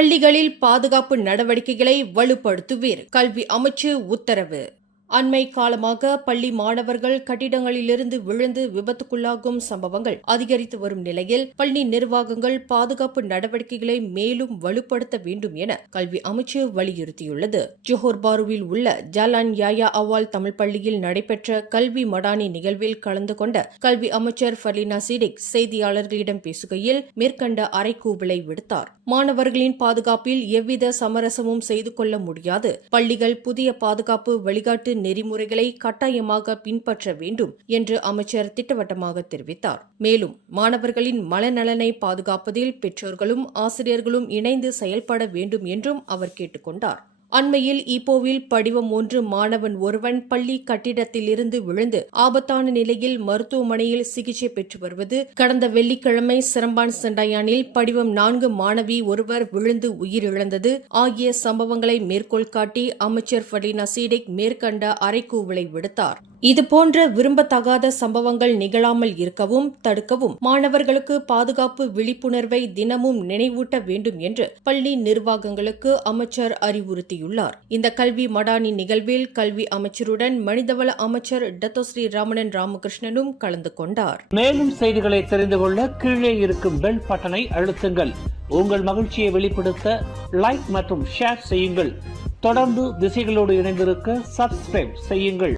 பள்ளிகளில் பாதுகாப்பு நடவடிக்கைகளை வலுப்படுத்துவீர், கல்வி அமைச்சு உத்தரவு. அண்மை காலமாக பள்ளி மாணவர்கள் கட்டிடங்களிலிருந்து விழுந்து விபத்துக்குள்ளாகும் சம்பவங்கள் அதிகரித்து வரும் நிலையில் பள்ளி நிர்வாகங்கள் பாதுகாப்பு நடவடிக்கைகளை மேலும் வலுப்படுத்த வேண்டும் என கல்வி அமைச்சு வலியுறுத்தியுள்ளது. ஜோஹர் பாருவில் உள்ள ஜாலான் யாயா அவால் தமிழ் பள்ளியில் நடைபெற்ற கல்வி மடானி நிகழ்வில் கலந்து கொண்ட கல்வி அமைச்சர் ஃபர்லினா சிடிக் செய்தியாளர்களிடம் பேசுகையில் மேற்கண்ட அறைகூவலை விடுத்தார். மாணவர்களின் பாதுகாப்பில் எவ்வித சமரசமும் செய்து கொள்ள முடியாது. பள்ளிகள் புதிய பாதுகாப்பு வழிகாட்டு நெறிமுறைகளை கட்டாயமாக பின்பற்ற வேண்டும் என்று அமைச்சர் திட்டவட்டமாக தெரிவித்தார். மேலும் மாணவர்களின் மனநலனை பாதுகாப்பதில் பெற்றோர்களும் ஆசிரியர்களும் இணைந்து செயல்பட வேண்டும் என்றும் அவர் கேட்டுக் கொண்டார். அண்மையில் ஈப்போவில் படிவம் 1 மாணவன் ஒருவன் பள்ளி கட்டிடத்திலிருந்து விழுந்து ஆபத்தான நிலையில் மருத்துவமனையில் சிகிச்சை பெற்று வருவது, கடந்த வெள்ளிக்கிழமை சிரம்பான் செண்டாயானில் படிவம் 4 மாணவி ஒருவர் விழுந்து உயிரிழந்தது ஆகிய சம்பவங்களை மேற்கோள் காட்டி அமைச்சர் ஃபர்லினா சிடிக் மேற்கண்ட அறைகூவலை விடுத்தார். இதுபோன்ற விரும்பத்தகாத சம்பவங்கள் நிகழாமல் இருக்கவும் தடுக்கவும் மாணவர்களுக்கு பாதுகாப்பு விழிப்புணர்வை தினமும் நினைவூட்ட வேண்டும் என்று பள்ளி நிர்வாகங்களுக்கு அமைச்சர் அறிவுறுத்தியுள்ளார். இந்த கல்வி மடானி நிகழ்வில் கல்வி அமைச்சருடன் மனிதவள அமைச்சர் டத்தோஸ்ரீ ராமணன் ராமகிருஷ்ணனும் கலந்து கொண்டார். மேலும் செய்திகளை தெரிந்து கொள்ள கீழே இருக்கும் பெல் பட்டனை அழுத்துங்கள். உங்கள் மகிழ்ச்சியை வெளிப்படுத்த லைக் மற்றும் ஷேர் செய்யுங்கள். தொடர்ந்து திசைகளோடு இணைந்திருக்க சப்ஸ்கிரைப் செய்யுங்கள்.